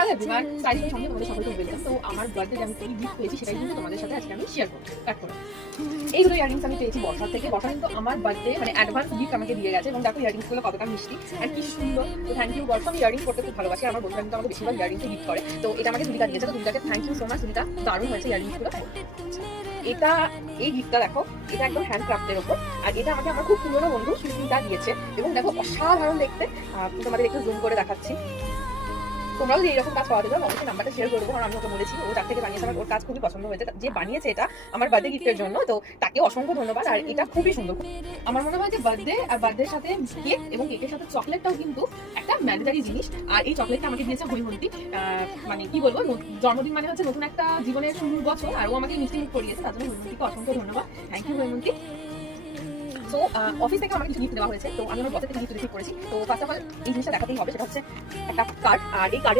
Hello everyone, সাইডের সঙ্গে তোমাদের সকলকে ওয়েলকাম। তো আমার বার্থডে আমি কি গিফট পেয়েছি সেটাই কিন্তু তোমাদের সাথে আজকে আমি শেয়ার করব। কাট করো। এই দুটো ইয়ারিংস আমি পেয়েছি বর্ষা থেকে। বর্ষা কিন্তু আমার বার্থডে মানে অ্যাডভান্স গিফট আমাকে দিয়ে গেছে এবং দেখো ইয়ারিংস গুলো কতটা মিষ্টি আর কি সুন্দর। তো থ্যাংক ইউ বর্ষা। আমি ইয়ারিংস করতে খুব ভালোবাসি, আমার বন্ধুরা কিন্তু আমাকে বেশিরভাগ ইয়ারিংস গিফট করে। তো এটা আমাকে সুনিতা দিয়েছে, তো সুনিতাকে thank you so much. Sunita দারুণ হয়েছে ইয়ারিংস গুলো। এটা এই গিফটটা দেখো, এটা একদম হ্যান্ড ক্রাফটের ওপর, আর এটা আমাকে আমার খুব পুরনো বন্ধু সুস্মিতা দিয়েছে এবং দেখো অসাধারণ দেখতে। তোমাদের একটু জুম করে দেখাচ্ছি। তোমরাও যদি এরকম কাজ পাওয়াতে চাও অবশ্যই নাম্বারটা শেয়ার করবো, কারণ আমি ওকে বলেছি ও যার থেকে বানিয়েছে আমার ওর কাজ খুবই পছন্দ হয়েছে। যে বানিয়েছে এটা আমার বার্থডে গিফটের জন্য, তো তাকে অসংখ্য ধন্যবাদ। আর এটা খুবই সুন্দর। আমার মনে হয় যে বার্থডে আর বার্থডের সাথে কেক এবং কেকের সাথে চকলেটটাও কিন্তু একটা ম্যান্ডেটারি জিনিস। আর এই চকলেটটা আমাকে দিয়েছে হৈমন্তী। মানে কি বলবো, জন্মদিন মানে হচ্ছে নতুন একটা জীবনের শুরুর বছর, আর ও আমাকে মিষ্টি মুখ করিয়েছে, তার জন্য হৈমন্তীকে অসংখ্য ধন্যবাদ। Thank you Haimanti. তো অফিস থেকে আমার কিছু গিফট দেওয়া হয়েছে, তো আমি আমার বসের থেকে গিফট রিসিভ করেছি। তো ফার্স্ট অফ অল এই জিনিসটা দেখাতেই হবে, সেটা হচ্ছে একটা কার্ড। আর এই কার্ডের